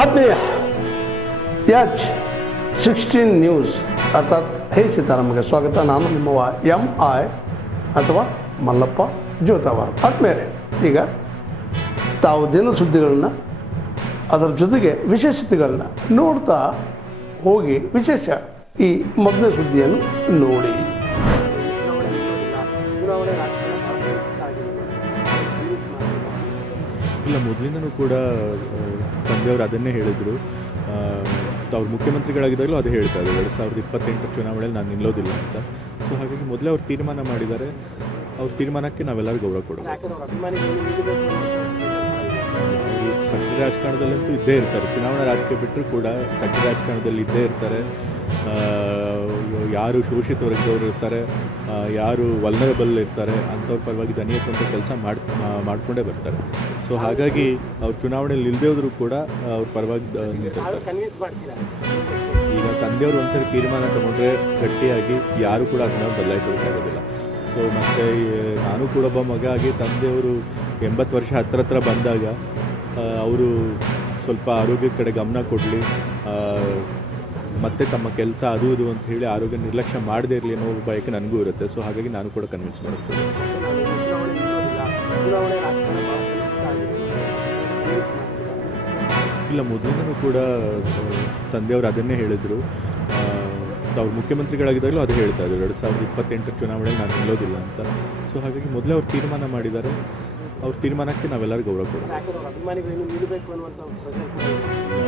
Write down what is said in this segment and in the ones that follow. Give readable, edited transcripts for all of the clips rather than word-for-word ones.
ಆತ್ಮೀಯ ಯಾಚ್ 16 ನ್ಯೂಸ್ ಅರ್ಥಾತ್ ಹೇ ಸೀತಾರಾಮಗೆ ಸ್ವಾಗತ. ನಾನು ನಿಮ್ಮವ MI ಅಥವಾ ಮಲ್ಲಪ್ಪ ಜೋತಾವಾರ್. ಆದ್ಮೇಲೆ ಈಗ ತಾವು ದಿನ ಸುದ್ದಿಗಳನ್ನ ಅದರ ಜೊತೆಗೆ ವಿಶೇಷತೆಗಳನ್ನ ನೋಡ್ತಾ ಹೋಗಿ ವಿಶೇಷ ಈ ಮೊದಲನೇ ಸುದ್ದಿಯನ್ನು ನೋಡಿ. ಇಲ್ಲ, ಮೊದಲಿಂದನೂ ಕೂಡ ತಂದೆಯವರು ಅದನ್ನೇ ಹೇಳಿದರು. ಅವ್ರು ಮುಖ್ಯಮಂತ್ರಿಗಳಾಗಿದ್ದಾಗಲೂ ಅದೇ ಹೇಳ್ತಾ ಇದ್ದಾರೆ, 2028 ಚುನಾವಣೆಯಲ್ಲಿ ನಾನು ನಿಲ್ಲೋದಿಲ್ಲ ಅಂತ. ಸೊ ಹಾಗಾಗಿ ಮೊದಲೇ ಅವ್ರು ತೀರ್ಮಾನ ಮಾಡಿದ್ದಾರೆ. ಅವ್ರ ತೀರ್ಮಾನಕ್ಕೆ ನಾವೆಲ್ಲರೂ ಗೌರವ ಕೊಡೋದು. ಅವರು ಸಕ್ರಿಯ ರಾಜಕಾರಣದಲ್ಲಂತೂ ಇದ್ದೇ ಇರ್ತಾರೆ. ಚುನಾವಣಾ ರಾಜಕೀಯ ಬಿಟ್ಟರು ಕೂಡ ಸಕ್ರಿಯ ರಾಜಕಾರಣದಲ್ಲಿ ಇದ್ದೇ ಇರ್ತಾರೆ. ಯಾರು ಶೋಷಿತ ವರ್ಗದವರು ಇರ್ತಾರೆ, ಯಾರು ವಲ್ನರಬಲ್ ಇರ್ತಾರೆ, ಅಂಥವ್ರ ಪರವಾಗಿ ದನಿ ಎತ್ತುವಂಥ ಕೆಲಸ ಮಾಡಿಕೊಂಡೇ ಬರ್ತಾರೆ. ಸೊ ಹಾಗಾಗಿ ಅವ್ರು ಚುನಾವಣೆಯಲ್ಲಿ ಇಲ್ಲದೇ ಹೋದರೂ ಕೂಡ ಅವ್ರ ಪರವಾಗಿ ಈಗ ತಂದೆಯವರು ಒಂದ್ಸರಿ ತೀರ್ಮಾನ ತಗೊಂಡ್ರೆ ಗಟ್ಟಿಯಾಗಿ ಯಾರು ಕೂಡ ಅದನ್ನ ಬದಲಾಯಿಸೋಕ್ಕಾಗೋದಿಲ್ಲ. ಸೊ ಮತ್ತು ನಾನು ಕೂಡ ಒಬ್ಬ ಮಗ ಆಗಿ ತಂದೆಯವರು 80 ವರ್ಷ ಹತ್ರ ಬಂದಾಗ ಅವರು ಸ್ವಲ್ಪ ಆರೋಗ್ಯದ ಕಡೆ ಗಮನ ಕೊಡಲಿ, ಮತ್ತು ತಮ್ಮ ಕೆಲಸ ಅದು ಇದು ಅಂತ ಹೇಳಿ ಆರೋಗ್ಯ ನಿರ್ಲಕ್ಷ್ಯ ಮಾಡದೇ ಇರಲಿ ಅನ್ನೋ ಬಯಕೆ ನನಗೂ ಇರುತ್ತೆ. ಸೊ ಹಾಗಾಗಿ ನಾನು ಕೂಡ ಕನ್ವಿನ್ಸ್ ಮಾಡ್ತೀನಿ. ಇಲ್ಲ, ಮೊದಲಿಂದನೂ ಕೂಡ ತಂದೆಯವರು ಅದನ್ನೇ ಹೇಳಿದರು. ಅವ್ರು ಮುಖ್ಯಮಂತ್ರಿಗಳಾಗಿದ್ದಾಗಲೂ ಅದೇ ಹೇಳ್ತಾ ಇದ್ದಾರೆ, 2028 ಚುನಾವಣೆಯಲ್ಲಿ ನಾನು ನಿಲ್ಲೋದಿಲ್ಲ ಅಂತ. ಸೊ ಹಾಗಾಗಿ ಮೊದಲೇ ಅವ್ರು ತೀರ್ಮಾನ ಮಾಡಿದ್ದಾರೆ. ಅವ್ರ ತೀರ್ಮಾನಕ್ಕೆ ನಾವೆಲ್ಲರೂ ಗೌರವ ಕೊಡೋದು.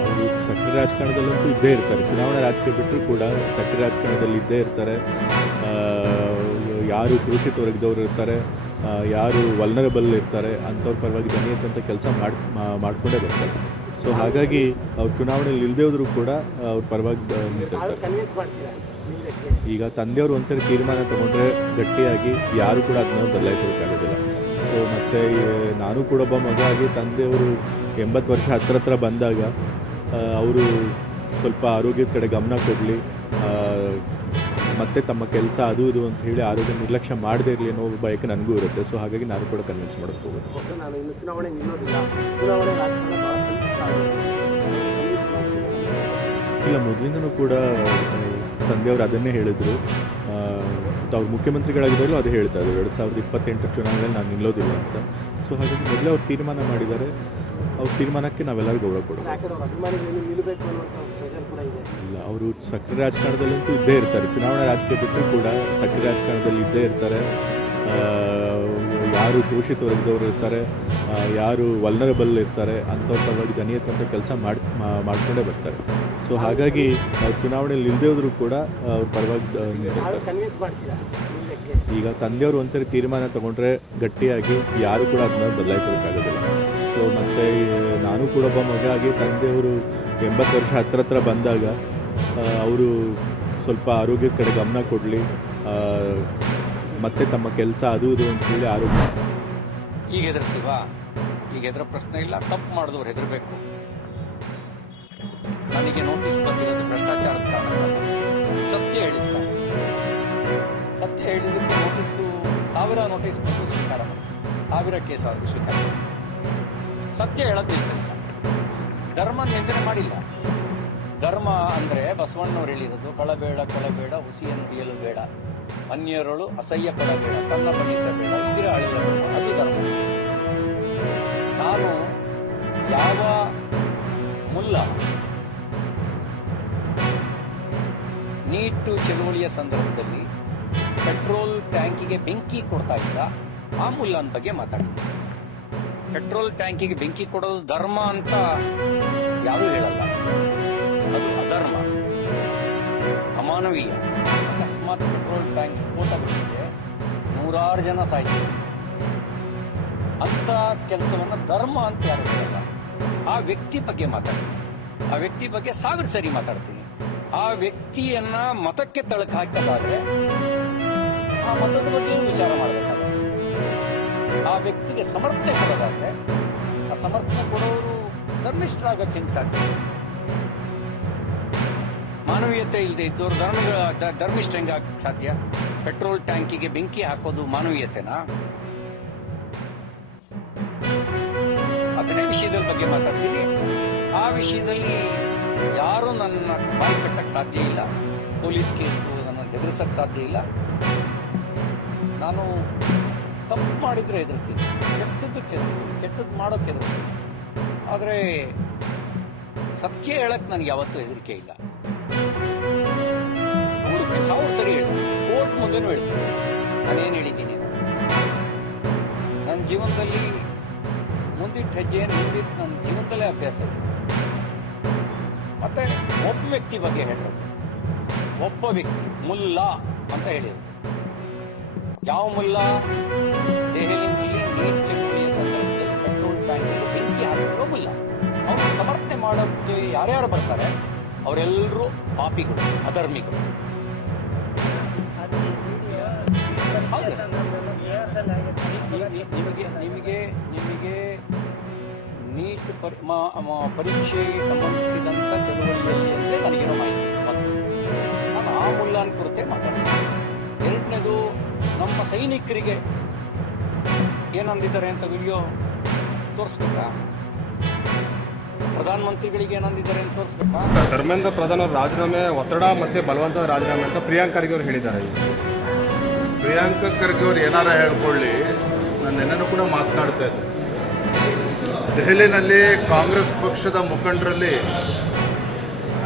ಅವರು ಸಕ್ರಿಯ ರಾಜಕಾರಣದಲ್ಲಂತೂ ಇದ್ದೇ ಇರ್ತಾರೆ. ಚುನಾವಣಾ ರಾಜಕೀಯ ಬಿಟ್ಟರು ಕೂಡ ಸಕ್ರಿಯ ರಾಜಕಾರಣದಲ್ಲಿ ಇದ್ದೇ ಇರ್ತಾರೆ. ಯಾರು ಶೋಷಿತ ವರ್ಗದವರು ಇರ್ತಾರೆ, ಯಾರು ವಲ್ನರಬಲ್ ಇರ್ತಾರೆ, ಅಂಥವ್ರ ಪರವಾಗಿ ದನಿ ಎತ್ತುವಂಥ ಕೆಲಸ ಮಾಡಿಕೊಂಡೇ ಬರ್ತಾರೆ. ಸೊ ಹಾಗಾಗಿ ಅವ್ರು ಚುನಾವಣೆಯಲ್ಲಿ ಇಲ್ಲದೇ ಹೋದರೂ ಕೂಡ ಅವ್ರ ಪರವಾಗಿ ಈಗ ತಂದೆಯವರು ಒಂದ್ಸರಿ ತೀರ್ಮಾನ ತಗೊಂಡ್ರೆ ಗಟ್ಟಿಯಾಗಿ ಯಾರು ಕೂಡ ಅದನ್ನ ಬದಲಾಯಿಸೋಕ್ಕಾಗೋದಿಲ್ಲ. ಸೊ ಮತ್ತು ನಾನು ಕೂಡ ಒಬ್ಬ ಮಗ ಆಗಿ ತಂದೆಯವರು 80 ವರ್ಷ ಹತ್ರ ಬಂದಾಗ ಅವರು ಸ್ವಲ್ಪ ಆರೋಗ್ಯದ ಕಡೆ ಗಮನ ಕೊಡಲಿ, ಮತ್ತು ತಮ್ಮ ಕೆಲಸ ಅದು ಇದು ಅಂತ ಹೇಳಿ ಆರೋಗ್ಯ ನಿರ್ಲಕ್ಷ್ಯ ಮಾಡದೇ ಇರಲಿ ಅನ್ನೋ ಬಯಕೆ ನನಗೂ ಇರುತ್ತೆ. ಸೊ ಹಾಗಾಗಿ ನಾನು ಕೂಡ ಕನ್ವಿನ್ಸ್ ಮಾಡೋಕ್ಕೆ ಹೋಗೋದು. ಇಲ್ಲ, ಮೊದಲಿಂದನೂ ಕೂಡ ತಂದೆಯವರು ಅದನ್ನೇ ಹೇಳಿದರು. ಅವ್ರು ಮುಖ್ಯಮಂತ್ರಿಗಳಾಗಿದ್ದಾಗಲೂ ಅದೇ ಹೇಳ್ತಾ ಇದ್ದಾರೆ, 2028 ಚುನಾವಣೆಯಲ್ಲಿ ನಾನು ನಿಲ್ಲೋದಿಲ್ಲ ಅಂತ. ಸೊ ಹಾಗಾಗಿ ಮೊದಲೇ ಅವ್ರು ತೀರ್ಮಾನ ಮಾಡಿದ್ದಾರೆ. ಅವ್ರ ತೀರ್ಮಾನಕ್ಕೆ ನಾವೆಲ್ಲರೂ ಗೌರವ ಕೊಡೋದು. ಇಲ್ಲ, ಅವರು ಸಕ್ರಿಯ ರಾಜಕಾರಣದಲ್ಲಂತೂ ಇದ್ದೇ ಇರ್ತಾರೆ. ಚುನಾವಣಾ ರಾಜಕೀಯ ಬಿಟ್ಟರು ಕೂಡ ಸಕ್ರಿಯ ರಾಜಕಾರಣದಲ್ಲಿ ಇದ್ದೇ ಇರ್ತಾರೆ. ಯಾರು ಶೋಷಿತ ವರ್ಗದವರು ಇರ್ತಾರೆ, ಯಾರು ವಲ್ನರಬಲ್ ಇರ್ತಾರೆ, ಅಂಥವ್ರ ಪರವಾಗಿ ದನಿ ಎತ್ತುವಂಥ ಕೆಲಸ ಮಾಡಿಕೊಂಡೇ ಬರ್ತಾರೆ. ಸೊ ಹಾಗಾಗಿ ಅವ್ರು ಚುನಾವಣೆಯಲ್ಲಿ ಇಲ್ಲದೇ ಹೋದರೂ ಕೂಡ ಅವ್ರ ಪರವಾಗಿ ಈಗ ತಂದೆಯವರು ಒಂದ್ಸರಿ ತೀರ್ಮಾನ ತಗೊಂಡ್ರೆ ಗಟ್ಟಿಯಾಗಿ ಯಾರು ಕೂಡ ಅದನ್ನ ಬದಲಾಯಿಸೋಕ್ಕಾಗೋದಿಲ್ಲ. ಸೊ ಮತ್ತು ನಾನು ಕೂಡ ಒಬ್ಬ ಮಗ ಆಗಿ ತಂದೆಯವರು 80 ವರ್ಷ ಹತ್ರ ಬಂದಾಗ ಅವರು ಸ್ವಲ್ಪ ಆರೋಗ್ಯದ ಕಡೆ ಗಮನ ಕೊಡಲಿ, ಮತ್ತು ತಮ್ಮ ಕೆಲಸ ಅದು ಇದು ಅಂತ ಹೇಳಿ ಆರೋಗ್ಯ. ಈಗ ಹೆದರ್ತೀವಾ? ಈಗ ಹೆದರೋ ಪ್ರಶ್ನೆ ಇಲ್ಲ. ತಪ್ಪು ಮಾಡಿದವ್ರು ಹೆದರಬೇಕು. ನನಗೆ ನೋಟಿಸ್ ಬಂದಿರೋದು ಭ್ರಷ್ಟಾಚಾರದ ಕಾರಣ. ಸತ್ಯ ಹೇಳಿದ್ದಾರೆ. ಸತ್ಯ ಹೇಳಿದ್ದಕ್ಕೆ ನೋಟಿಸು 1000 ನೋಟಿಸ್ ಬಂದು ಸ್ವೀಕಾರ ಮಾಡಿ, 1000 ಕೇಸ್ ಆದರೂ ಸ್ವೀಕಾರ ಮಾಡಿ. ಸತ್ಯ ಹೇಳೋದು ನಿಲ್ಲಿಸಲಿಲ್ಲ. ಧರ್ಮ ನಿಂದನೆ ಮಾಡಿಲ್ಲ. ಧರ್ಮ ಅಂದರೆ ಬಸವಣ್ಣವ್ರು ಹೇಳಿರೋದು, ಕಳಬೇಡ ಹುಸಿಯನ್ನು ಹಿಡಿಯಲು ಬೇಡ, ಅನ್ಯರಳು ಅಸಹ್ಯ ಪಡಬೇಡ, ಕನ್ನ ಬಣ್ಣಿಸಬೇಡ, ಇದಿರ ಅಳೆಯಬೇಡ, ಅದು ಧರ್ಮ. ನಾನು ಯಾವ ಮುಲ್ಲ ನೀಟು ಚಳುವಳಿಯ ಸಂದರ್ಭದಲ್ಲಿ ಪೆಟ್ರೋಲ್ ಟ್ಯಾಂಕಿಗೆ ಬೆಂಕಿ ಕೊಡ್ತಾ ಇದ್ದ ಆ ಮುಲ್ಲನ ಬಗ್ಗೆ ಮಾತಾಡಿದ್ದೆ. ಪೆಟ್ರೋಲ್ ಟ್ಯಾಂಕಿಗೆ ಬೆಂಕಿ ಕೊಡೋದು ಧರ್ಮ ಅಂತ ಯಾರೂ ಹೇಳಲ್ಲ. ಅದು ಅಧರ್ಮ, ಅಮಾನವೀಯ. ಅಕಸ್ಮಾತ್ ಪೆಟ್ರೋಲ್ ಟ್ಯಾಂಕ್ ಸ್ಫೋಟ ಬಿಟ್ಟಿದೆ, 100 ಜನ ಸಾಯ್ತಾರೆ. ಅಂತ ಕೆಲಸವನ್ನು ಧರ್ಮ ಅಂತ ಯಾರು ಹೇಳಲ್ಲ. ಆ ವ್ಯಕ್ತಿ ಬಗ್ಗೆ ಮಾತಾಡ್ತೀನಿ. ಆ ವ್ಯಕ್ತಿ ಬಗ್ಗೆ 1000 ಸರಿ ಮಾತಾಡ್ತೀನಿ. ಆ ವ್ಯಕ್ತಿಯನ್ನ ಮತಕ್ಕೆ ತಳಕು ಹಾಕೋದಾದ್ರೆ ಆ ಮತದ ಬಗ್ಗೆ ವಿಚಾರ ಮಾಡಬೇಕಾಗುತ್ತೆ. ಆ ವ್ಯಕ್ತಿಗೆ ಸಮರ್ಥನೆ ಕೊಡೋದಾದ್ರೆ ಆ ಸಮರ್ಥನೆ ಕೊಡೋರು ಧರ್ಮಿಷ್ಠರಾಗಕ್ಕೆ ಹೆಂಗೆ ಸಾಧ್ಯ? ಮಾನವೀಯತೆ ಇಲ್ಲದೆ ಇದ್ದವರು ಧರ್ಮಿಷ್ಠ ಹೆಂಗಾಗಕ್ಕೆ ಸಾಧ್ಯ? ಪೆಟ್ರೋಲ್ ಟ್ಯಾಂಕಿಗೆ ಬೆಂಕಿ ಹಾಕೋದು ಮಾನವೀಯತೆನಾ? ಅದನ್ನೇ ವಿಷಯದ ಬಗ್ಗೆ ಮಾತಾಡ್ತೀನಿ. ಆ ವಿಷಯದಲ್ಲಿ ಯಾರೂ ನನ್ನ ಬಾಯಿ ಕಟ್ಟಕ್ಕೆ ಸಾಧ್ಯ ಇಲ್ಲ. ಪೊಲೀಸ್ ಕೇಸು ನನ್ನನ್ನು ಹೆದರ್ಸಕ್ಕೆ ಸಾಧ್ಯ ಇಲ್ಲ. ನಾನು ತಪ್ಪು ಮಾಡಿದರೆ ಹೆದರ್ತೀನಿ, ಕೆಟ್ಟದ್ದಕ್ಕೆ ಹೆದರ್ತೀನಿ, ಕೆಟ್ಟದ್ದು ಮಾಡೋಕ್ಕೆ ಹೆದರ್ತೀನಿ. ಆದರೆ ಸತ್ಯ ಹೇಳಕ್ಕೆ ನನಗೆ ಯಾವತ್ತೂ ಹೆದರಿಕೆ ಇಲ್ಲ. 100,000 ಸರಿ ಹೇಳ್ತೀನಿ, ಕೋರ್ಟ್ ಮುಂದೆನೂ ಹೇಳ್ತೀನಿ ನಾನೇನು ಹೇಳಿದ್ದೀನಿ. ನನ್ನ ಜೀವನದಲ್ಲಿ ಮುಂದಿಟ್ಟು ಹೆಜ್ಜೆ ಮುಂದಿಟ್ಟು ನನ್ನ ಜೀವನದಲ್ಲೇ ಅಭ್ಯಾಸ ಇದೆ. ಮತ್ತೆ ಒಬ್ಬ ವ್ಯಕ್ತಿ ಬಗ್ಗೆ ಹೇಳಿರೋದು, ಒಬ್ಬ ವ್ಯಕ್ತಿ ಮುಲ್ಲಾ ಅಂತ ಹೇಳಿದರು. ಯಾವ ಮುಲ್ಲಾ? ದೆಹಲಿಯಲ್ಲಿ ನೀಟ್ ಚಳುವಳಿಯ ಸಂದರ್ಭದಲ್ಲಿ ಪೆಟ್ರೋಲ್ ಟ್ಯಾಂಕಿಗೆ ಬೆಂಕಿ ಹಾಕಿರೋ ಮುಲ್ಲಾ. ಅವ್ರನ್ನ ಸಮರ್ಥನೆ ಮಾಡೋಕ್ಕೆ ಯಾರ್ಯಾರು ಬರ್ತಾರೆ ಅವರೆಲ್ಲರೂ ಪಾಪಿಗಳು, ಅಧರ್ಮಿಗಳು. ನಿಮಗೆ ನೀಟ್ ಪರೀಕ್ಷೆಗೆ ಸಂಬಂಧಿಸಿದಂಥ ಚಳುವಳಿಯಲ್ಲಿ ಅಂದರೆ ನನಗೇನೋ ಮಾಹಿತಿ. ನಾನು ಆ ಮುಲ್ಲಾನ್ ಕುರಿತೇ ಮಾತಾಡ್ತೀನಿ. ಎರಡನೇದು, ನಮ್ಮ ಸೈನಿಕರಿಗೆ ಏನಂದಿದ್ದಾರೆ ಅಂತ ವಿಡಿಯೋ ತೋರಿಸ್ಬೇಕಾ? ಪ್ರಧಾನಮಂತ್ರಿಗಳಿಗೆ ಏನಂದಿದ್ದಾರೆ ಅಂತ ತೋರಿಸ್ಬೇಕಾ? ಧರ್ಮೇಂದ್ರ ಪ್ರಧಾನ್ ಅವರ ರಾಜೀನಾಮೆ ಒತ್ತಡ ಮತ್ತು ಬಲವಂತದ ರಾಜೀನಾಮೆ ಅಂತ ಪ್ರಿಯಾಂಕ್ ಖರ್ಗೆ ಅವರು ಹೇಳಿದ್ದಾರೆ. ಪ್ರಿಯಾಂಕ ಖರ್ಗೆ ಅವರು ಏನಾರ ಹೇಳ್ಕೊಳ್ಳಿ, ನಾನು ನೆನ್ನೆನೂ ಕೂಡ ಮಾತನಾಡ್ತಾ ಇದ್ದೆ. ದೆಹಲಿನಲ್ಲಿ ಕಾಂಗ್ರೆಸ್ ಪಕ್ಷದ ಮುಖಂಡರಲ್ಲಿ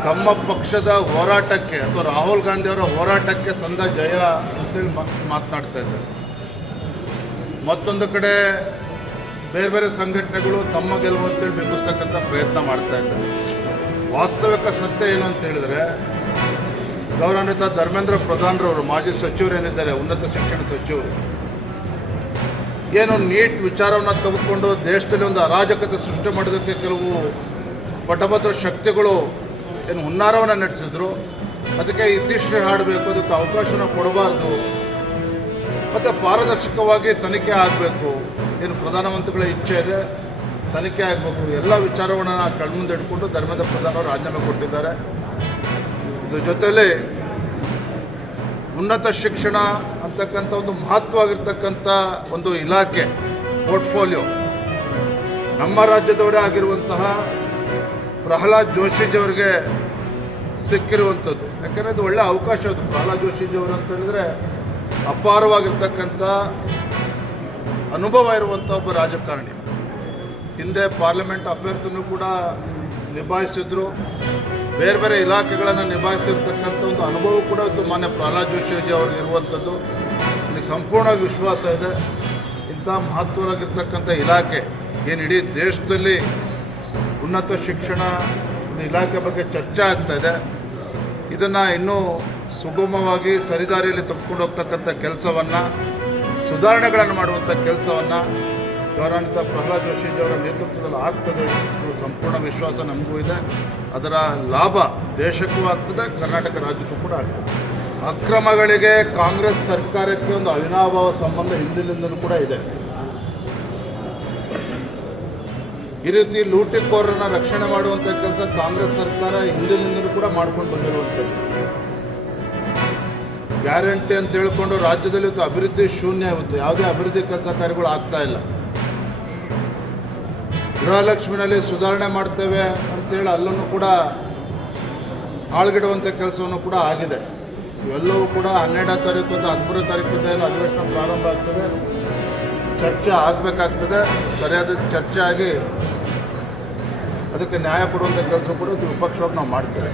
ತಮ್ಮ ಪಕ್ಷದ ಹೋರಾಟಕ್ಕೆ ಅಥವಾ ರಾಹುಲ್ ಗಾಂಧಿ ಅವರ ಹೋರಾಟಕ್ಕೆ ಸಂದ ಜಯ ಅಂತೇಳಿ ಮಾತನಾಡ್ತಾ ಇದ್ದಾರೆ. ಮತ್ತೊಂದು ಕಡೆ ಬೇರೆ ಬೇರೆ ಸಂಘಟನೆಗಳು ತಮ್ಮ ಗೆಲುವು ಅಂತೇಳಿ ಬಿಂಬಿಸ್ತಕ್ಕಂಥ ಪ್ರಯತ್ನ ಮಾಡ್ತಾ ಇದ್ದಾರೆ. ವಾಸ್ತವಿಕ ಸತ್ಯ ಏನು ಅಂತ ಹೇಳಿದರೆ, ಗೌರವಾನ್ವಿತ ಧರ್ಮೇಂದ್ರ ಪ್ರಧಾನ್ರವರು, ಮಾಜಿ ಸಚಿವರು ಏನಿದ್ದಾರೆ, ಉನ್ನತ ಶಿಕ್ಷಣ ಸಚಿವರು, ಏನು ನೀಟ್ ವಿಚಾರವನ್ನು ತೆಗೆದುಕೊಂಡು ದೇಶದಲ್ಲಿ ಒಂದು ಅರಾಜಕತೆ ಸೃಷ್ಟಿ ಮಾಡೋದಕ್ಕೆ ಕೆಲವು ಪಟಭದ್ರ ಶಕ್ತಿಗಳು ಏನು ಹುನ್ನಾರವನ್ನು ನಡೆಸಿದ್ರು. ಅದಕ್ಕೆ ಇತಿಶ್ರೀ ಹಾಡಬೇಕು, ಅದಕ್ಕೆ ಅವಕಾಶನ ಕೊಡಬಾರ್ದು, ಮತ್ತು ಪಾರದರ್ಶಕವಾಗಿ ತನಿಖೆ ಆಗಬೇಕು. ಏನು ಪ್ರಧಾನಮಂತ್ರಿಗಳ ಇಚ್ಛೆ ಇದೆ, ತನಿಖೆ ಆಗಬೇಕು. ಎಲ್ಲ ವಿಚಾರವನ್ನು ಕಣ್ಮುಂದೆ ಇಟ್ಕೊಂಡು ಧರ್ಮೇಂದ್ರ ಪ್ರಧಾನ್ ಅವರು ರಾಜೀನಾಮೆ ಕೊಟ್ಟಿದ್ದಾರೆ. ಇದ್ರ ಜೊತೆಯಲ್ಲಿ ಉನ್ನತ ಶಿಕ್ಷಣ ಅಂತಕ್ಕಂಥ ಒಂದು ಮಹತ್ವವಾಗಿರ್ತಕ್ಕಂಥ ಒಂದು ಇಲಾಖೆ ಪೋರ್ಟ್ಫೋಲಿಯೋ ನಮ್ಮ ರಾಜ್ಯದವರೇ ಆಗಿರುವಂತಹ ಪ್ರಹ್ಲಾದ್ ಜೋಶಿಜಿಯವರಿಗೆ ಸಿಕ್ಕಿರುವಂಥದ್ದು. ಯಾಕೆಂದರೆ ಅದು ಒಳ್ಳೆಯ ಅವಕಾಶ. ಅದು ಪ್ರಹ್ಲಾದ್ ಜೋಶಿಜಿಯವರು ಅಂತ ಹೇಳಿದರೆ ಅಪಾರವಾಗಿರ್ತಕ್ಕಂಥ ಅನುಭವ ಇರುವಂಥ ಒಬ್ಬ ರಾಜಕಾರಣಿ. ಹಿಂದೆ ಪಾರ್ಲಿಮೆಂಟ್ ಅಫೇರ್ಸನ್ನು ಕೂಡ ನಿಭಾಯಿಸಿದ್ರು, ಬೇರೆ ಬೇರೆ ಇಲಾಖೆಗಳನ್ನು ನಿಭಾಯಿಸಿರ್ತಕ್ಕಂಥ ಒಂದು ಅನುಭವ ಕೂಡ ಇವತ್ತು ಮಾನ್ಯ ಪ್ರಹ್ಲಾದ್ ಜೋಶಿಜಿ ಅವ್ರಿಗೆ ಇರುವಂಥದ್ದು. ನನಗೆ ಸಂಪೂರ್ಣ ವಿಶ್ವಾಸ ಇದೆ, ಇಂಥ ಮಹತ್ವವಾಗಿರ್ತಕ್ಕಂಥ ಇಲಾಖೆ ಏನು ಇಡೀ ದೇಶದಲ್ಲಿ ಉನ್ನತ ಶಿಕ್ಷಣ ಇಲಾಖೆ ಬಗ್ಗೆ ಚರ್ಚೆ ಆಗ್ತಾ ಇದೆ, ಇದನ್ನು ಇನ್ನೂ ಸುಗಮವಾಗಿ ಸರಿದಾರಿಯಲ್ಲಿ ತೆಗೆದುಕೊಂಡು ಹೋಗ್ತಕ್ಕಂಥ ಕೆಲಸವನ್ನು, ಸುಧಾರಣೆಗಳನ್ನು ಮಾಡುವಂಥ ಕೆಲಸವನ್ನು ಗೌರವಾನ್ವಿತ ಪ್ರಹ್ಲಾದ್ ಜೋಶಿಜಿ ಅವರ ನೇತೃತ್ವದಲ್ಲಿ ಆಗ್ತದೆ ಅನ್ನೋ ಸಂಪೂರ್ಣ ವಿಶ್ವಾಸ ನಮಗೂ ಇದೆ. ಅದರ ಲಾಭ ದೇಶಕ್ಕೂ ಆಗ್ತದೆ, ಕರ್ನಾಟಕ ರಾಜ್ಯಕ್ಕೂ ಕೂಡ ಆಗ್ತದೆ. ಅಕ್ರಮಗಳಿಗೆ ಕಾಂಗ್ರೆಸ್ ಸರ್ಕಾರಕ್ಕೆ ಒಂದು ಅವಿನಾಭಾವ ಸಂಬಂಧ ಹಿಂದಿನಿಂದಲೂ ಕೂಡ ಇದೆ. ಈ ರೀತಿ ಲೂಟಿಕೋರರನ್ನು ರಕ್ಷಣೆ ಮಾಡುವಂಥ ಕೆಲಸ ಕಾಂಗ್ರೆಸ್ ಸರ್ಕಾರ ಹಿಂದಿನಿಂದಲೂ ಕೂಡ ಮಾಡ್ಕೊಂಡು ಬಂದಿರುವಂಥದ್ದು. ಗ್ಯಾರಂಟಿ ಅಂತ ಹೇಳ್ಕೊಂಡು ರಾಜ್ಯದಲ್ಲಿ ಇವತ್ತು ಅಭಿವೃದ್ಧಿ ಶೂನ್ಯ. ಇವತ್ತು ಯಾವುದೇ ಅಭಿವೃದ್ಧಿ ಕೆಲಸ ಕಾರ್ಯಗಳು ಆಗ್ತಾ ಇಲ್ಲ. ಗೃಹಲಕ್ಷ್ಮಿನಲ್ಲಿ ಸುಧಾರಣೆ ಮಾಡ್ತೇವೆ ಅಂತೇಳಿ ಅಲ್ಲೂ ಕೂಡ ಹಾಳ್ಗಿಡುವಂಥ ಕೆಲಸವನ್ನು ಕೂಡ ಆಗಿದೆ. ಇವೆಲ್ಲವೂ ಕೂಡ 12ನೇ ತಾರೀಕು ಮತ್ತು 13ನೇ ತಾರೀಕಿಂದ ಏನು ಅಧಿವೇಶನ ಪ್ರಾರಂಭ ಆಗ್ತದೆ, ಚರ್ಚೆ ಆಗಬೇಕಾಗ್ತದೆ. ಸರಿಯಾದ ಚರ್ಚೆ ಆಗಿ ಅದಕ್ಕೆ ನ್ಯಾಯ ಕೊಡುವಂಥ ಕೆಲಸ ಕೂಡ ವಿಪಕ್ಷವಾಗಿ ನಾವು ಮಾಡ್ತೇವೆ.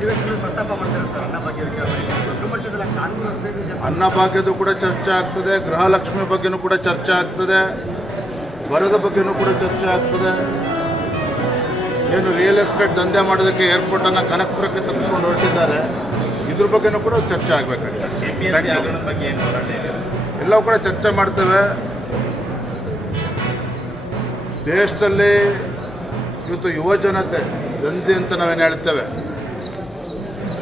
ಅನ್ನಭಾಗ್ಯದ ಕೂಡ ಚರ್ಚೆ ಆಗ್ತದೆ, ಗೃಹಲಕ್ಷ್ಮಿ ಬಗ್ಗೆನೂ ಕೂಡ ಚರ್ಚೆ ಆಗ್ತದೆ, ಬರದ ಬಗ್ಗೆನೂ ಕೂಡ ಚರ್ಚೆ ಆಗ್ತದೆ. ಏನು ರಿಯಲ್ ಎಸ್ಟೇಟ್ ದಂಧೆ ಮಾಡೋದಕ್ಕೆ ಏರ್ಪೋರ್ಟನ್ನು ಕನಕಪುರಕ್ಕೆ ತೆಗೆದುಕೊಂಡು ಹೊರಟಿದ್ದಾರೆ, ಇದ್ರ ಬಗ್ಗೆನೂ ಕೂಡ ಚರ್ಚೆ ಆಗಬೇಕಾಗಿದೆ. ಎಲ್ಲವೂ ಕೂಡ ಚರ್ಚೆ ಮಾಡ್ತೇವೆ. ದೇಶದಲ್ಲಿ ಇವತ್ತು ಯುವ ಜನತೆ ಗಂಜಿ ಅಂತ ನಾವೇನು ಹೇಳ್ತೇವೆ,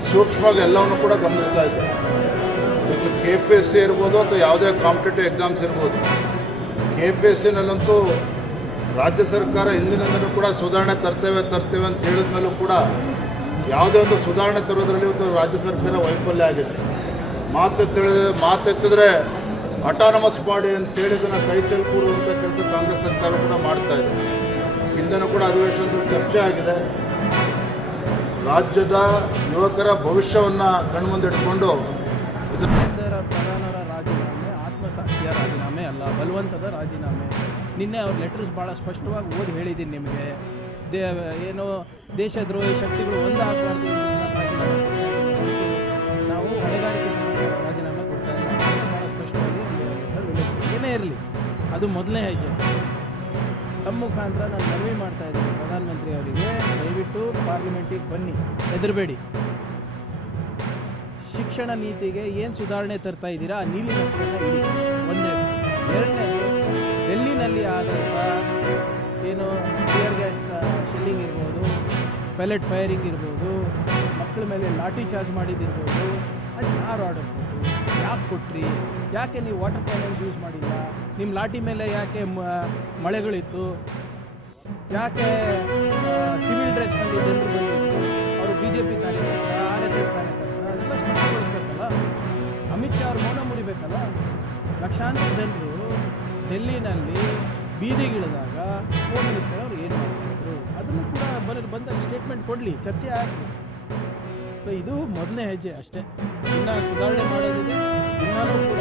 ಸೂಕ್ಷ್ಮವಾಗಿ ಎಲ್ಲವನ್ನು ಕೂಡ ಗಮನಿಸ್ತಾ ಇದ್ದೇವೆ. ಇವತ್ತು KPSC ಇರ್ಬೋದು ಅಥವಾ ಯಾವುದೇ ಕಾಂಪಿಟೇಟಿವ್ ಎಕ್ಸಾಮ್ಸ್ ಇರ್ಬೋದು, KPSCನಲ್ಲಂತೂ ರಾಜ್ಯ ಸರ್ಕಾರ ಹಿಂದಿನಿಂದಲೂ ಕೂಡ ಸುಧಾರಣೆ ತರ್ತೇವೆ ಅಂತ ಹೇಳಿದ ಮೇಲೂ ಕೂಡ ಯಾವುದೇ ಒಂದು ಸುಧಾರಣೆ ತರೋದ್ರಲ್ಲಿ ಇವತ್ತು ರಾಜ್ಯ ಸರ್ಕಾರ ವೈಫಲ್ಯ ಆಗಿದೆ. ಮಾತೆತ್ತಿದ್ರೆ ಅಟಾನಮಸ್ ಮಾಡಿ ಅಂತೇಳಿ ಇದನ್ನು ಕೈ ಚೆಲ್ಲಿ ಕೂಡುವಂಥ ಕೆಲಸ ಕಾಂಗ್ರೆಸ್ ಸರ್ಕಾರ ಕೂಡ ಮಾಡ್ತಾ ಇದೆ. ಹಿಂದೆನೂ ಕೂಡ ಅಧಿವೇಶನದಲ್ಲಿ ಚರ್ಚೆ ಆಗಿದೆ. ರಾಜ್ಯದ ಯುವಕರ ಭವಿಷ್ಯವನ್ನು ಕಣ್ಮುಂದಿಟ್ಕೊಂಡು ಪ್ರಧಾನರ ರಾಜೀನಾಮೆ ಆತ್ಮಸಾಕ್ಷಿಯ ರಾಜೀನಾಮೆ ಅಲ್ಲ, ಬಲವಂತದ ರಾಜೀನಾಮೆ. ನಿನ್ನೆ ಅವ್ರ ಲೆಟರ್ಸ್ ಭಾಳ ಸ್ಪಷ್ಟವಾಗಿ ಓದಿ ಹೇಳಿದ್ದೀನಿ ನಿಮಗೆ. ಏನು ದೇಶದ್ರೋಹಿ ಶಕ್ತಿಗಳು ಒಂದಾಗಬಾರ್ದು ರಾಜೀನಾಮೆ ಕೊಡ್ತಾ ಇದ್ದೀವಿ, ನಾವು ಹೊಣೆಗಾರಿಕೆ ರಾಜೀನಾಮೆ ಕೊಡ್ತಾ ಇಲ್ಲ, ಭಾಳ ಸ್ಪಷ್ಟವಾಗಿ ಏನೇ ಇರಲಿ ಅದು ಮೊದಲನೇ ಹೆಜ್ಜೆ. ತಮ್ಮ ಮುಖಾಂತರ ನಾನು ಮನವಿ ಮಾಡ್ತಾ ಇದ್ದೀನಿ ಪ್ರಧಾನಮಂತ್ರಿ ಅವರಿಗೆ, ದಯವಿಟ್ಟು ಪಾರ್ಲಿಮೆಂಟಿಗೆ ಬನ್ನಿ, ಹೆದರಬೇಡಿ. ಶಿಕ್ಷಣ ನೀತಿಗೆ ಏನು ಸುಧಾರಣೆ ತರ್ತಾ ಇದ್ದೀರಾ ಆ ನೀಲಿ ನಕ್ಷೆಯನ್ನು ಇಡಿ. ಒಂದನೇದು. ಎರಡನೇದು, ಡೆಲ್ಲಿನಲ್ಲಿ ಆದಂಥ ಏನು ಟಿಯರ್ ಗ್ಯಾಸ್ ಶೆಲ್ಲಿಂಗ್ ಇರ್ಬೋದು, ಪೆಲೆಟ್ ಫೈರಿಂಗ್ ಇರ್ಬೋದು, ಮಕ್ಕಳ ಮೇಲೆ ಲಾಠಿ ಚಾರ್ಜ್ ಮಾಡಿದ್ದಿರ್ಬೋದು, ಅದು ಯಾರು ಆರ್ಡರ್ ಕೊಟ್ಟರು, ಯಾಕೆ ಕೊಟ್ರಿ, ಯಾಕೆ ನೀವು ವಾಟರ್ ಕ್ಯಾನನ್ಸ್ ಯೂಸ್ ಮಾಡಿಲ್ಲ, ನಿಮ್ಮ ಲಾಠಿ ಮೇಲೆ ಯಾಕೆ ಮಳೆಗಳಿತ್ತು, ಯಾಕೆ ಸಿವಿಲ್ ಡ್ರೆಸ್ನಲ್ಲಿ ಜನರು ಬಂದಿತ್ತು, ಅವರು BJP ಕಾರ್ಯಕರ್ತ, RSS ಕಾರ್ಯಕರ್ತ, ಅದೆಲ್ಲ ಸ್ಪಷ್ಟಪಡಿಸ್ಬೇಕಲ್ಲ. ಅಮಿತ್ ಶಾ ಅವ್ರು ಮೌನ ಮುರಿಬೇಕಲ್ಲ. ಲಕ್ಷಾಂತರ ಜನರು ಡೆಲ್ಲಿನಲ್ಲಿ ಬೀದಿಗಿಳಿದಾಗ ಹೋಮ್ ಮಿನಿಸ್ಟರ್ ಅವರು ಏನು ಮಾಡ್ತಾಯಿದ್ರು ಅದನ್ನು ಕೂಡ ಬಂದಾಗ ಸ್ಟೇಟ್ಮೆಂಟ್ ಕೊಡಲಿ, ಚರ್ಚೆ ಆಗಲಿ. ಸೊ ಇದು ಮೊದಲನೇ ಹೆಜ್ಜೆ ಅಷ್ಟೇ. ಇನ್ನೂ ಸುಧಾರಣೆ ಮಾಡೋದಿದೆ, ಇನ್ನೂ ಕೂಡ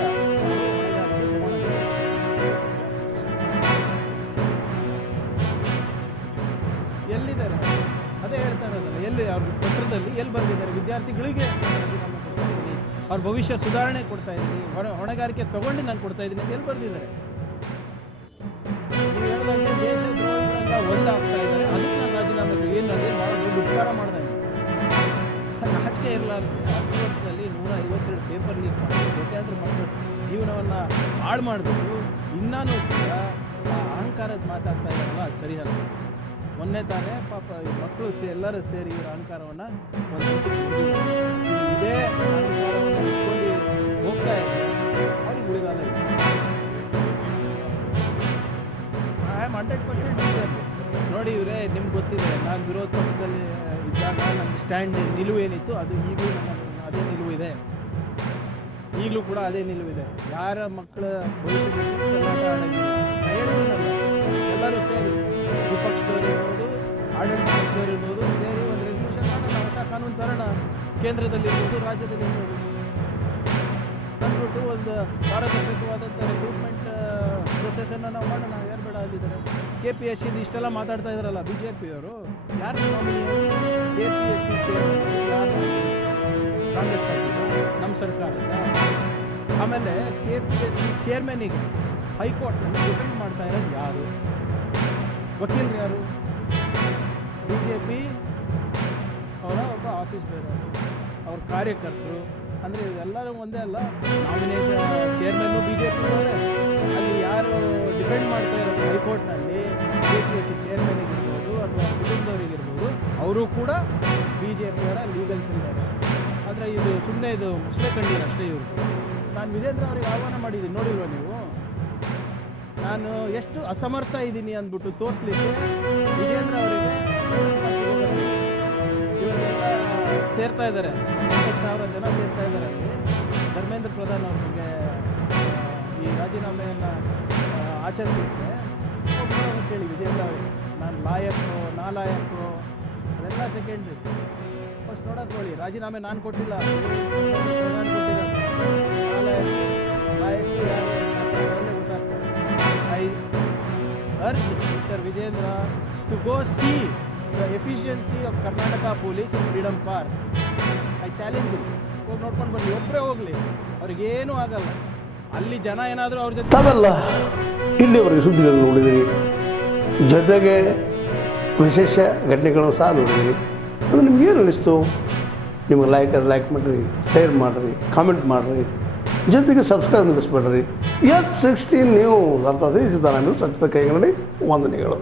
ಎಲ್ಲಿದ್ದಾರೆ ಅದೇ ಹೇಳ್ತಾ ಇರೋದಲ್ಲ, ಎಲ್ಲಿ ಅವ್ರ ಪತ್ರದಲ್ಲಿ ಎಲ್ಲಿ ಬರೆದಿದ್ದಾರೆ, ವಿದ್ಯಾರ್ಥಿಗಳಿಗೆ ರಾಜೀನಾಮೆ ಕೊಡ್ತಾ ಇದ್ದೀನಿ, ಅವ್ರ ಭವಿಷ್ಯ ಸುಧಾರಣೆ ಕೊಡ್ತಾ ಇದ್ದೀನಿ, ಹೊಣೆಗಾರಿಕೆ ತೊಗೊಂಡು ನಾನು ಕೊಡ್ತಾ ಇದ್ದೀನಿ ಅಂತ ಎಲ್ಲಿ ಬರೆದಿದ್ದಾರೆ. ನೀವು ಹೇಳಿದಂಗೆ ದೇಶದ್ರೋಹಿಗಳೆಲ್ಲ ಒಂದಾಗ್ತಾ ಇದ್ದಾರೆ, ಅದಕ್ಕೆ ನಾನು ರಾಜೀನಾಮೆ ಏನಂದರೆ ಭಾಳ ದೊಡ್ಡ ಉಪಕಾರ ಮಾಡಿದೆ. ನಾಚಿಕೆ ಇರಲಾರ್ದೆ 10 ವರ್ಷದಲ್ಲಿ 152 ಪೇಪರ್ ಲೀಕ್ ಮಾಡಿ ಕೋಟ್ಯಾಂತರ ಮಕ್ಕಳ ಜೀವನವನ್ನು ಹಾಳು ಮಾಡಿಬಿಟ್ಟು ಇನ್ನೂ ಕೂಡ ಆ ಅಹಂಕಾರದ ಮಾತಾಡ್ತಾ ಇದ್ದಾರಲ್ಲ, ಅದು ಸರಿಯಲ್ಲ. ಮೊನ್ನೆ ತಾನೇ ಪಾಪ ಈ ಮಕ್ಕಳು ಎಲ್ಲರೂ ಸೇರಿ ಇವರ ಅಹಂಕಾರವನ್ನು ಒಂದು ಇದೇ ಅಹಂಕಾರವನ್ನು ಇಟ್ಕೊಂಡು ಹೋಗ್ತಾ ಇದ್ದಾರೆ, ಅವ್ರಿಗೆ ಉಳಿದಾದ ಐ ಆಮ್ 100% ನೋಡಿ ಇವರೇ, ನಿಮ್ಗೆ ಗೊತ್ತಿದೆ ನಾನು ವಿರೋಧ ಪಕ್ಷದಲ್ಲಿ ಇದ್ದಾಗ ನನ್ನ ಸ್ಟ್ಯಾಂಡ್ ನಿಲುವು ಏನಿತ್ತು ಅದು ಈಗಲೂ ನನ್ನ ಅದೇ ನಿಲುವು ಇದೆ, ಈಗಲೂ ಕೂಡ ಅದೇ ನಿಲುವಿದೆ. ಯಾರ ಮಕ್ಕಳ ಭವಿಷ್ಯದಲ್ಲಿ ಹೋರಾಟ ಆಡೋಂಗಿಲ್ಲ. ಹೇಳಿದ್ದೀನಲ್ಲ, ಎಲ್ಲರೂ ಸೇರಿ ವಿಪಕ್ಷದವರು ಇರ್ಬೋದು, ಆಡಳಿತ ಪಕ್ಷದವರು ಇರ್ಬೋದು, ಸೇರಿ ಒಂದು ರೆಸಲ್ಯೂಷನ್ ಮಾಡೋಣ, ಹೊಸ ಕಾನೂನು ತರೋಣ, ಕೇಂದ್ರದಲ್ಲಿರ್ಬೋದು, ರಾಜ್ಯದಲ್ಲಿರ್ಬೋದು, ತಂದ್ಬಿಟ್ಟು ಒಂದು ಪಾರದರ್ಶಕವಾದಂಥ ರಿಕ್ರೂಟ್ಮೆಂಟ್ ಪ್ರೊಸೆಸನ್ನು ನಾವು ಮಾಡೋಣ. ಯಾರು ಬೇಡ ಅಂದಿದ್ದಾರೆ. KPSC ಇಷ್ಟೆಲ್ಲ ಮಾತಾಡ್ತಾ ಇದ್ದಾರಲ್ಲ BJPಯವರು, ಯಾರು ನಾಮಿನಿ KPSC ಚೇರ್ಮನ್ ಯಾರು? ಕಾಂಗ್ರೆಸ್ ಪಾರ್ಟಿ, ನಮ್ಮ ಸರ್ಕಾರದ. ಆಮೇಲೆ KPSC ಚೇರ್ಮನಿಗೆ ಹೈಕೋರ್ಟ್ನಲ್ಲಿ ಡಿಪೆಂಡ್ ಮಾಡ್ತಾ ಇರೋದು ಯಾರು? ವಕೀಲರು ಯಾರು? BJP ಅವರ ಒಬ್ಬ ಆಫೀಸ್ ಬೇರೆ, ಅವ್ರ ಕಾರ್ಯಕರ್ತರು. ಅಂದರೆ ಇವೆಲ್ಲರೂ ಒಂದೇ ಅಲ್ಲ. ನಾಮಿನೇಷನ್ ಚೇರ್ಮನ್ನು BJP ಅವರೇ. ಅಲ್ಲಿ ಯಾರು ಡಿಪೆಂಡ್ ಮಾಡ್ತಾ ಇರೋದು ಹೈಕೋರ್ಟ್ನಲ್ಲಿ KPSC ಚೇರ್ಮನಿಗಿರ್ಬೋದು ಅಥವಾ ಕುಟುಂಬದವರಿಗಿರ್ಬೋದು, ಅವರು ಕೂಡ BJPಯವರ ಲೀಗಲ್ಸ್ ಇದ್ದಾರೆ. ಆದರೆ ಇದು ಸುಮ್ಮನೆ ಇದು ಮುಸ್ಲೆ ಕಂಡೀರು ಅಷ್ಟೇ ಇವರು. ನಾನು ವಿಜೇಂದ್ರ ಅವರಿಗೆ ಆಹ್ವಾನ ಮಾಡಿದ್ದೀನಿ, ನೋಡಿಲ್ವ ನೀವು? ನಾನು ಎಷ್ಟು ಅಸಮರ್ಥ ಇದ್ದೀನಿ ಅಂದ್ಬಿಟ್ಟು ತೋರಿಸ್ಲಿಕ್ಕೆ ವಿಜೇಂದ್ರ ಅವರಿಗೆ ಇವರೆಲ್ಲ ಸೇರ್ತಾ ಇದ್ದಾರೆ, 80,000 ಜನ ಸೇರ್ತಾ ಇದ್ದಾರೆ. ಅಲ್ಲಿ ಧರ್ಮೇಂದ್ರ ಪ್ರಧಾನ್ ಅವರಿಗೆ ಈ ರಾಜೀನಾಮೆಯನ್ನು ಆಚರಿಸಲಿಕ್ಕೆ ಕೇಳಿ ವಿಜೇಂದ್ರ ಅವರಿಗೆ, ನಾನು ಲಾಯಕ್ಕು ನಾಲಾಯಕ್ಕು ಅದೆಲ್ಲ ಸೆಕೆಂಡ್ರಿ. ಫಸ್ಟ್ ನೋಡೋಕೆ ನೋಡಿ, ರಾಜೀನಾಮೆ ನಾನು ಕೊಟ್ಟಿಲ್ಲ, ಪ್ರಧಾನ್ ಕೊಟ್ಟಿದ್ದಾರೆ. ಲಾಯಕ್ಕು ಯಾರು ಅದರಲ್ಲೇ ಗೊತ್ತಾಗ್ತದೆ. I urge Mr. Vijendra to go see the efficiency of Karnataka Police in Freedom Park. I challenge him. ಹೋಗಿ ನೋಡ್ಕೊಂಡು ಬನ್ನಿ, ಒಬ್ಬರೇ ಹೋಗಲಿ, ಅವ್ರಿಗೇನೂ ಆಗಲ್ಲ. ಅಲ್ಲಿ ಜನ ಏನಾದರೂ ಅವ್ರ ಜೊತೆ. ತಾವೆಲ್ಲ ಇಲ್ಲಿವರೆಗೆ ಸುದ್ದಿಗಳನ್ನು ನೋಡಿದಿರಿ, ಜೊತೆಗೆ ವಿಶೇಷ ಘಟನೆಗಳನ್ನು ಸಹ ನೋಡಿದಿರಿ. ಅದು ನಿಮ್ಗೇನು ಅನ್ನಿಸ್ತು? ನಿಮಗೆ ಲೈಕ್ ಮಾಡಿರಿ, ಶೇರ್ ಮಾಡಿರಿ, ಕಾಮೆಂಟ್ ಮಾಡಿರಿ, ಜೊತೆಗೆ ಸಬ್ಸ್ಕ್ರೈಬ್ ನಿಲ್ಲಿಸ್ಬೇಡ್ರಿ. H16 ನ್ಯೂಸ್ ಅರ್ಥಾತ್ ಈ ಸಿದ್ದರಾಮಯ್ಯ ಸತ್ಯದ ಕೈಗನ್ನಡಿ ವಂದನೆಗಳು.